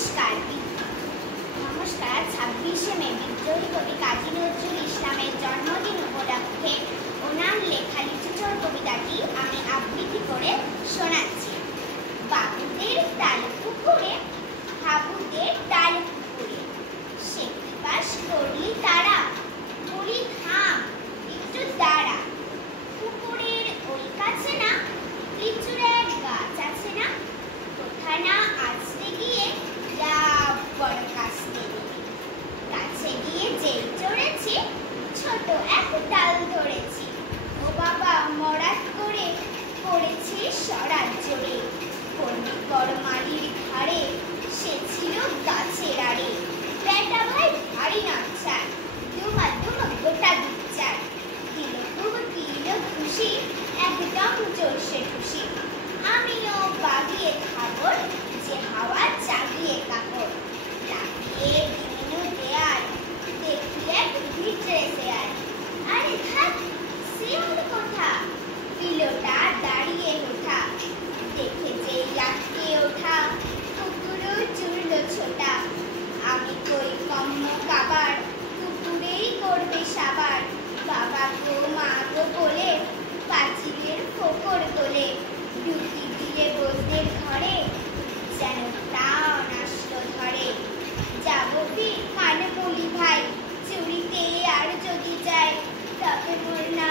নমস্কার। 26শে মে বিদ্রোহী কবি কাজী নজরুল ইসলামের জন্মদিন উপলক্ষে ওনার লেখা লিচুচোর কবিতাটি আমি আবৃত্তি করে শোনাচ্ছি। বাবুদের তাল পুকুরে, হাবুদের তাল পুকুরে, শেখি পাশ করলি তারা, বলি থাম একটু দাঁড়া। পুকুরের ওই কাছে না লিচুর এক গাছ আছে না, কোথা না আসতে গিয়ে বড় কাশতে গাছে গিয়ে যেই চড়েছি, ছোট এক ডাল ধরেছি। ও বাবা মরাত করে পড়েছি সরাত জোরে, পড়বি বড় মালির ঘাড়ে, সে ছিল গাছের আড়ে। বেটা ভাই ভারী নাচার, দুমা দুমা গোটা দুচার, দিল খুব দিল খুশি, একদম জোরসে খুশি। আমিও বাগিয়ে খাবর, যে হাওয়া জাগিয়ে কাপড়, লাগিয়ে দিনু দেয়াল, দেখি এক ভিতরে দেয়াল। আরে থাক শিয়াল কোথা, বিলোটা দাঁড়িয়ে ওঠা, দেখে যেই লাফিয়ে ওঠা, কুকুরও চুরল ছোটা। আমি কই কম্ম কাবার, কুকুরেই করবে সাবার। বাবা গো মা গো বলে পাঁচিলের ফোকর তোলে, ঢুকি দিলে বসদের ঘরে, যেন প্রাণ আসলো ধরে। যাবো ফির মানে বলি ভাই, চুরিতে আর যদি যাই, তবে মোর না